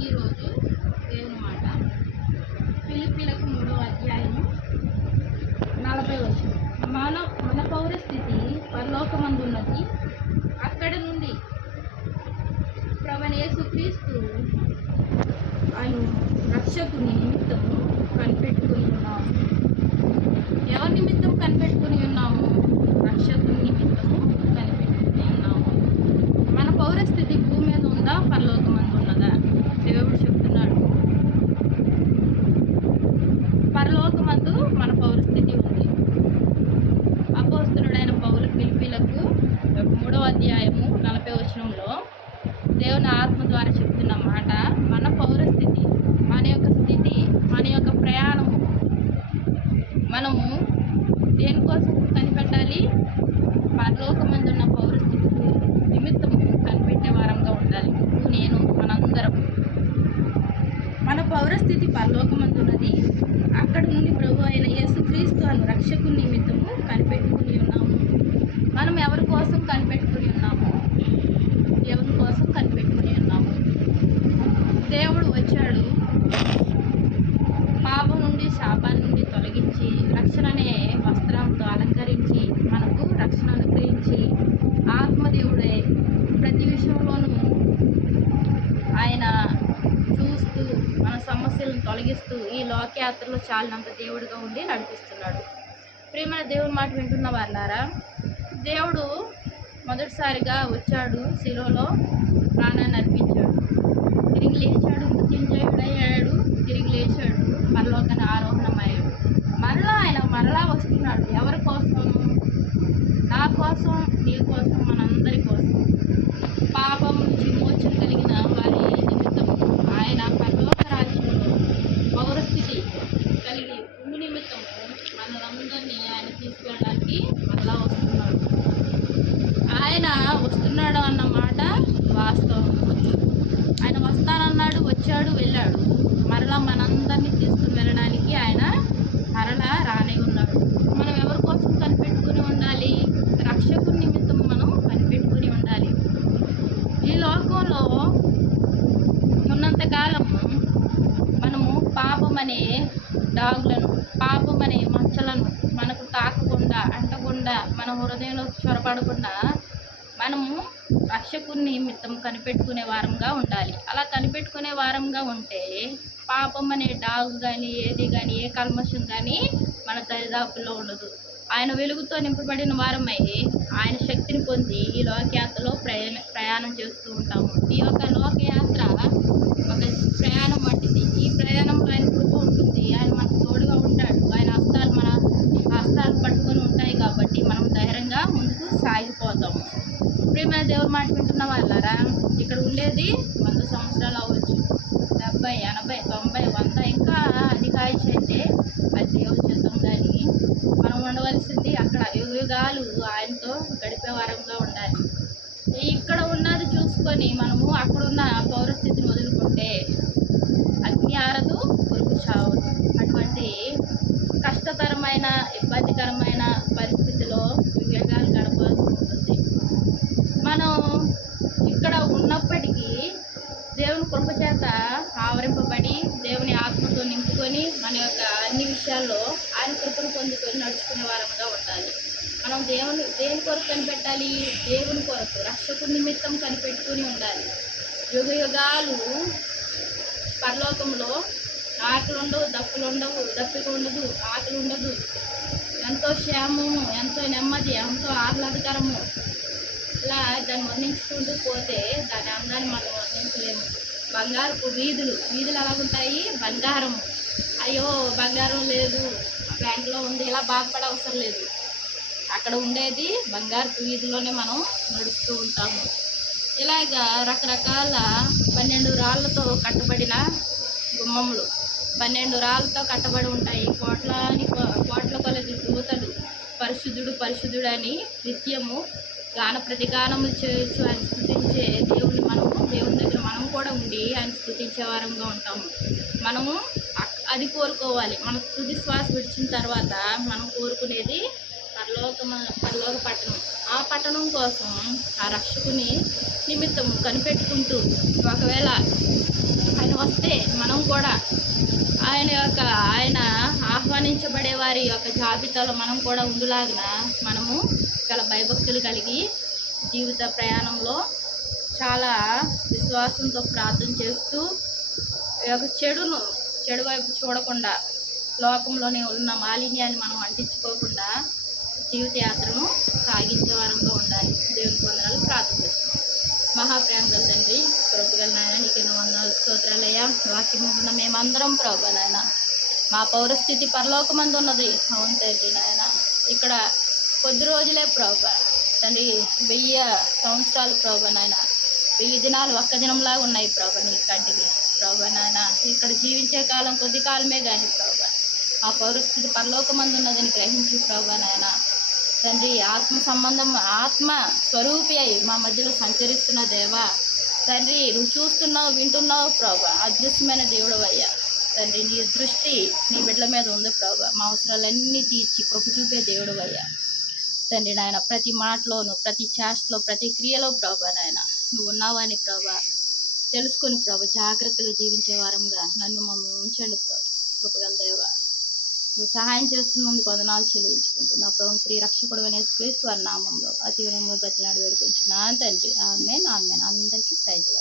ఈరోజు దేవుని మాట పిలిపిలకు మూడో అధ్యాయము నలభై వచ్చిన మన మన పౌరస్థితి పరలోకమందున్నది. అక్కడ నుండి ప్రవణేసుక్రీస్తు ఆయన రక్షకుని నిమిత్తము కనిపెట్టుకుని ఉన్నాము. ఎవరి నిమిత్తం కనిపెట్టుకుని ఉన్నాము? రక్షకుని నిమిత్తం కనిపెట్టుకుని ఉన్నాము మన పౌరస్థితి భూమి మీద ఉందా పరలోకమందు ఉన్నదా దేవుడు చెప్తున్నాడు పరలోకమందు మన పౌరస్థితి ఉంది అపోస్తుడైన పౌరు పిలిపిలకు మూడవ అధ్యాయము నలభై వచనంలో దేవుని ఆత్మ ద్వారా చెప్తున్న మాట మన పౌరస్థితి మన యొక్క స్థితి మన యొక్క ప్రయాణము మనము దేనికోసం కనిపెట్టాలి? పరలోకమందు ఉన్న పౌరస్థితికి నిమిత్తము కనిపెట్టే వారంగా ఉండాలి. నువ్వు నేను మనందరం. మన పౌరస్థితి పరలోకమందున్నది. అక్కడ నుండి ప్రభు అయిన యేసుక్రీస్తు అను రక్షకు నిమిత్తము కనిపెట్టుకుని ఉన్నాము. మనం ఎవరి కోసం కనిపెట్టుకుని ఉన్నాము? దేవుని కోసం వచ్చాడు. పాపం నుండి శాపం నుండి తొలగించి రక్షణ అనే వస్త్రంతో అలంకరించి మనకు రక్షణ అనుగ్రహించి ఆత్మదేవుడే. ప్రతి విషయంలోనూ ఆయన చూస్తూ మన సమస్యలను తొలగిస్తూ ఈ లోకయాత్రలో చాలినంత దేవుడిగా ఉండి నడిపిస్తున్నాడు. ప్రియమైన దేవుని మాట వింటున్న వాళ్ళారా దేవుడు మొదటిసారిగా వచ్చాడు శిలోలో ప్రాణాన్ని అర్పించాడు. లేచాడు మృత్యుంజయుడయ్యాడు తిరిగి లేచాడు. పరలోకాన్ని ఆరోహణమయ్యాడు. మరలా ఆయన మరలా వస్తున్నాడు. ఎవరి కోసం? నా కోసం నీ కోసం మనం కోసం పాపం నుంచి మోచన కలిగిన వారి నిమిత్తం ఆయన పరలోక రాజ్యంలో పౌరస్థితి కలిగి భూమి నిమిత్తం మనందరినీ ఆయన తీసుకెళ్ళడానికి మరలా వస్తున్నాడు ఆయన వస్తున్నాడు అన్న మాట వాస్తవం ఆయన వస్తానన్నాడు వచ్చాడు వెళ్ళాడు. మరలా మనందరినీ తీసుకుని వెళ్ళడానికి ఆయన మరలా రానే ఉన్నాడు. మనం ఎవరి కోసం కనిపెట్టుకుని ఉండాలి? రక్షకుడి నిమిత్తం మనం కనిపెట్టుకుని ఉండాలి. ఈ లోకంలో ఉన్నంతకాలం మనము పాపం అనే డాగులను పాపం అనే మచ్చలను మనకు తాకకుండా అంటకుండా మన హృదయంలో చొరపడకుండా మనము రక్షకుని నిమిత్తం కనిపెట్టుకునే వారంగా ఉండాలి. అలా కనిపెట్టుకునే వారంగా ఉంటే పాపం అనే డాగు కానీ ఏది కానీ ఏ కల్మషం కానీ మన దరిదాపుల్లో ఉండదు. ఆయన వెలుగుతో నింపబడిన వారమై ఆయన శక్తిని పొంది ఈ లోకయాత్రలో ప్రయాణ ప్రయాణం చేస్తూ ఉంటాము. ఈ యొక్క లోకయాత్ర ఒక ప్రయాణం వంటిది. ఈ ప్రయాణంలో ఆయన కృప ఉంటుంది ఆయన మనకు తోడుగా ఉంటాడు ఆయన హస్తాలు మన హస్తాలు పట్టుకొని ఉంటాయి కాబట్టి మనం ధైర్యంగా ముందుకు సాగిపోతాము ప్రియమైన దేవుడు మాట వింటున్నాం వాళ్ళారా ఇక్కడ ఉండేది వంద సంవత్సరాలు అవ్వచ్చు. డెబ్బై ఎనభై తొంభై వంద ఇంకా అధిక ఆయుష్ అయితే అది దేవుడి చేద్దాం కానీ మనం ఉండవలసింది అక్కడ యుగాలు ఆయనతో గడిపే వారంగా ఉండాలి. ఇక్కడ ఉన్నది చూసుకొని మనము అక్కడున్న పౌరస్థితిని వదులుకుంటే అగ్ని ఆరదు పురుగు చావదు. అటువంటి కష్టతరమైన ఇబ్బందికరమైన పరిస్థితిలో యుగాలు గడపాల్సి ఉంటుంది మనం ఇక్కడ ఉన్నప్పటికీ దేవుని కృప చేత ఆవరింపబడి దేవుని ఆత్మతో నింపుకొని మన యొక్క అన్ని విషయాల్లో ఆయన కృపను పొందుకొని నడుచుకునే వారంగా ఉండాలి మనం దేవుని దేవుని కొరకు కనిపెట్టాలి దేవుని కొరకు రక్షకుని నిమిత్తం కనిపెట్టుకుని ఉండాలి. యుగ యుగాలు పరలోకంలో ఆకలి ఉండవు దప్పులు ఉండవు దప్పిక ఉండదు ఆకలి ఉండదు ఎంతో క్షేమము ఎంతో నెమ్మది ఎంతో ఆహ్లాదకరము. ఇలా దాన్ని వర్ణించుకుంటూ పోతే దాని అందాన్ని మనం వర్ణించలేము. బంగారపు వీధులు వీధులు ఎలాగుంటాయి? బంగారం అయ్యో బంగారం లేదు. బ్యాంకులో ఉంది ఇలా బాధపడే అవసరం లేదు. అక్కడ ఉండేది బంగారు వీధిలోనే మనం నడుస్తూ ఉంటాము. ఇలాగా రకరకాల పన్నెండు రాళ్ళతో కట్టబడిన గుమ్మములు పన్నెండు రాళ్ళతో కట్టబడి ఉంటాయి. కోట్లాని కోట్ల కొలది దూతలు పరిశుద్ధుడు పరిశుద్ధుడు అని నిత్యము గాన ప్రతిగానములు చేయొచ్చు అని స్థుతించే దేవుని మనము దేవుని దగ్గర మనం కూడా ఉండి ఆయన స్థుతించే వారంగా ఉంటాము. మనము అది కోరుకోవాలి. మన తుది శ్వాస విడిచిన తర్వాత మనం కోరుకునేది పరలోకమ పరలోక పట్టణం. ఆ పట్టణం కోసం ఆ రక్షకుని నిమిత్తం కనిపెట్టుకుంటూ ఒకవేళ ఆయన వస్తే మనం కూడా ఆయన యొక్క ఆయన ఆహ్వానించబడే వారి యొక్క జాబితాలో మనం కూడా ఉండులాగిన మనము చాలా భయభక్తులు కలిగి జీవిత ప్రయాణంలో చాలా విశ్వాసంతో ప్రార్థన చేస్తూ యొక్క చెడును చెడు వైపు చూడకుండా లోకంలోనే ఉన్న మాలిన్యాన్ని మనం అంటించుకోకుండా జీవితయాత్రను సాగించే వారంగా ఉండాలి. దేవుని పొందనాలు ప్రార్థన చేస్తున్నాం. మహాప్రేమగల తండ్రి ప్రభుగల నాయన నీకు ఎన్నో వందనాలు స్తోత్రాలయ్యా వాక్యం ఉంటున్న మేమందరం ప్రభు నాయన. మా పౌరస్థితి పరలోకమందు ఉన్నది. అవును తండ్రి నాయన. ఇక్కడ కొద్ది రోజులే ప్రభ. తండ్రి వెయ్యి సంవత్సరాలు ప్రభు నాయన. వెయ్యి దినాలు ఒక్క దినంలాగా ఉన్నాయి ప్రభు నీ కంటికి. ప్రభు నాయన ఇక్కడ జీవించే కాలం కొద్ది కాలమే కానీ ప్రభు. మా పౌరస్థితి పరలోకమందు ఉన్నదని గ్రహించి ప్రభు నాయన. తండ్రి ఆత్మ సంబంధం ఆత్మ స్వరూపి అయి మా మధ్యలో సంచరిస్తున్న దేవా తండ్రి నువ్వు చూస్తున్నావు వింటున్నావు ప్రభా అదృశ్యమైన దేవుడు అయ్యా తండ్రి నీ దృష్టి నీ బిడ్డల మీద ఉంది ప్రభా మా అవసరాలన్నీ తీర్చి కృప చూపే దేవుడు అయ్యా తండ్రి నాయన ప్రతి మాటలోను ప్రతి చేష్టలో ప్రతి క్రియలో ప్రభా నాయన నువ్వు ఉన్నావని ప్రభా తెలుసుకొని ప్రభా జాగ్రత్తగా జీవించే వారంగా నన్ను మమ్మల్ని ఉంచండి ప్రభా. కృపగల దేవా. నువ్వు సహాయం చేస్తున్నందుకు వందనాలు చెల్లించుకుంటూ ప్రభు ప్రియ రక్షకుడు అనే క్రీస్తు వారి నామంలో అతి వినంగా గతినాడు నా తండ్రి. ఆమె నా అందరికీ ప్రైజ్లాడు